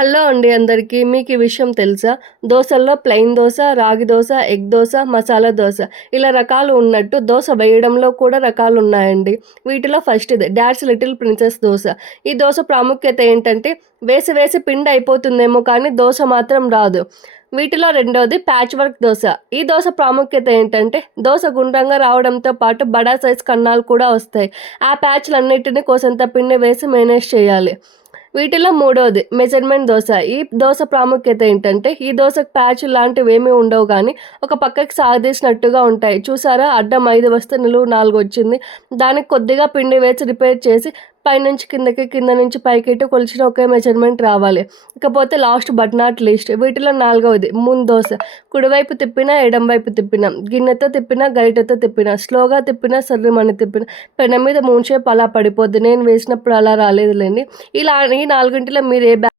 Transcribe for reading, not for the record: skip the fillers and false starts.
Hello అండి అందరికీ. మీకు ఈ విషయం తెలుసా? దోసల్లో ప్లెయిన్ దోస, రాగి దోస, ఎగ్ దోస, మసాలా దోస ఇలా రకాలు ఉన్నట్టు దోస వేయడంలో కూడా రకాలున్నాయండి. వీటిలో ఫస్ట్‌ది డాడ్స్ లిటిల్ ప్రిన్సెస్ దోస. ఈ దోస ప్రాముఖ్యత ఏంటంటే వేసి వేసి పిండి అయిపోతుందేమో కానీ దోస మాత్రం రాదు. వీటిలో రెండోది ప్యాచ్ వర్క్ దోస. ఈ దోస ప్రాముఖ్యత ఏంటంటే దోస గుండ్రంగా రావడంతో పాటు బడా సైజ్ కన్నాలు కూడా వస్తాయి. ఆ ప్యాచ్‌లన్నిటిని కోసంత పిండి వేసి మేనేజ్ చేయాలి. వీటిలో మూడోది మెజర్మెంట్ దోస. ఈ దోస ప్రాముఖ్యత ఏంటంటే ఈ దోసకు ప్యాచ్ లాంటివేమీ ఉండవు గానీ ఒక పక్కకి సాగదీసినట్టుగా ఉంటాయి. చూసారా అడ్డం 5 వస్తే నిలువు 4 వచ్చింది. దానికి కొద్దిగా పిండి వేసి రిపేర్ చేసి పైనుంచి కిందకి, కింద నుంచి పైకి ఇటు కొలిచిన ఒకే మెజర్మెంట్ రావాలి. ఇకపోతే లాస్ట్ బట్ నాట్ లీస్ట్ వీటిలో నాలుగవది మూన్ దోస. కుడివైపు తిప్పినా, ఎడమ వైపు తిప్పినా, గిన్నెతో తిప్పినా, గరిటెతో తిప్పినా, స్లోగా తిప్పినా, సర్రుమని తిప్పినా పెనం మీద మూన్ షేప్ అలా పడిపోద్ది. నేను వేసినప్పుడు అలా రాలేదులేండి. ఈ నాలుగింటిలో మీరు ఏ